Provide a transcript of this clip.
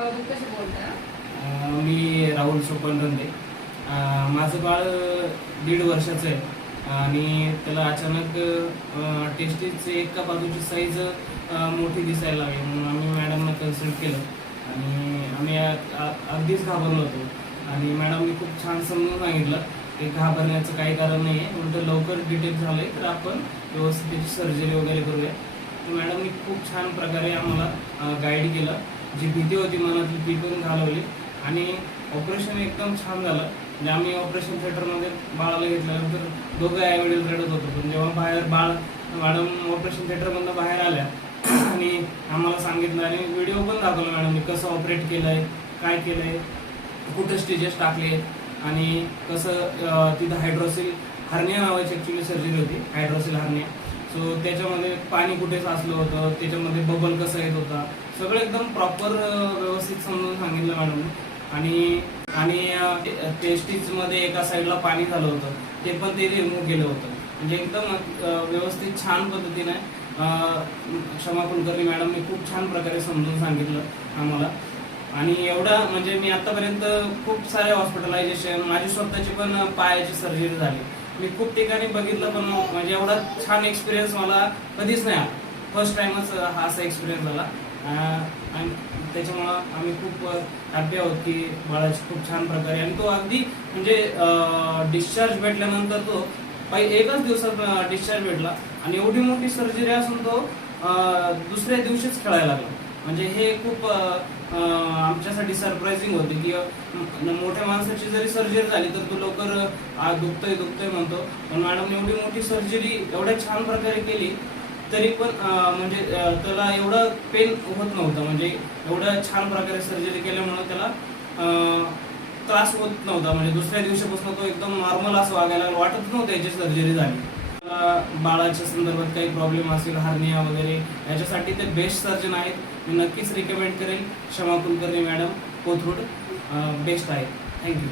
कसे बोलता? मी राहुल सोपन रंदे. माझं बाळ 1.5 वर्षाचं आहे आणि त्याला अचानक टेस्टीची एका बाजूची साईज मोठी दिसायला लागली. म्हणून आम्ही मॅडमना कन्सल्ट केलं आणि आम्ही अगदीच घाबरलो होतो. आणि मॅडमनी खूप छान समजून सांगितलं की घाबरण्याचं काही कारण नाही आहे, उलट लवकर डिटेक्ट झालं आहे तर आपण व्यवस्थित त्याची सर्जरी वगैरे करूया. मॅडमनी खूप छान प्रकारे आम्हाला गाईड केलं. जी भीती होती मनातली ती पण घालवली आणि ऑपरेशन एकदम छान झालं. म्हणजे आम्ही ऑपरेशन थिएटरमध्ये बाळाला घेतल्यानंतर दोघं आईवडील रडत होतो. पण जेव्हा बाहेर मॅडम ऑपरेशन थिएटरमधनं बाहेर आल्या आणि आम्हाला सांगितलं आणि व्हिडिओ पण दाखवला मॅडमनी कसं ऑपरेट केलं आहे, काय केलं आहे, कुठं स्टिचेस टाकले आणि कसं तिथं हायड्रोसिल हर्निया नावाची ॲक्च्युली सर्जरी होती, हायड्रोसिल हर्निया. सो त्याच्यामध्ये पाणी कुठे साचलं होतं, त्याच्यामध्ये बबल कसा येत होता, सगळं एकदम प्रॉपर व्यवस्थित समजून सांगितलं मॅडमने. आणि टेस्टीजमध्ये एका साईडला पाणी झालं होतं ते पण ते रिमूव्ह केलं होतं. म्हणजे एकदम व्यवस्थित छान पद्धतीने क्षमा कुलकर्णी मॅडमने खूप छान प्रकारे समजून सांगितलं आम्हाला. आणि एवढं म्हणजे मी आतापर्यंत खूप सारे हॉस्पिटलायझेशन, माझी स्वतःची पण पायाची सर्जरी झाली, मी खूप ठिकाणी बघितलं, पण म्हणजे एवढा छान एक्सपिरियन्स मला कधीच नाही आला. फर्स्ट टाइमच हा असा एक्सपिरियन्स झाला आणि त्याच्यामुळं आम्ही खूप हॅपी आहोत की बाळाची खूप छान प्रकारे. आणि तो अगदी म्हणजे डिस्चार्ज भेटल्यानंतर तो एकच दिवसात डिस्चार्ज भेटला आणि एवढी मोठी सर्जरी असून तो दुसऱ्या दिवशीच खेळायला लागला. म्हणजे हे खूप आमच्यासाठी सरप्रायझिंग होते की मोठ्या माणसाची जरी सर्जरी झाली तर तो लवकर दुखतोय म्हणतो, पण मॅडमने एवढी मोठी सर्जरी एवढ्या छान प्रकारे केली तरी पण म्हणजे त्याला एवढं पेन होत नव्हतं. म्हणजे एवढं छान प्रकारे सर्जरी केल्यामुळे त्याला त्रास होत नव्हता. म्हणजे दुसऱ्या दिवशीपासून तो एकदम नॉर्मल असं वागायला वाटत नव्हतं याची सर्जरी झाली. बाळाच्या संदर्भात काही प्रॉब्लेम असेल, हर्निया वगैरे, याच्यासाठी ते बेस्ट सर्जन आहेत. मी नक्कीच रिकमेंड करेन क्षमा कुलकर्णी मॅडम, कोथरूड बेस्ट आहे. थँक्यू.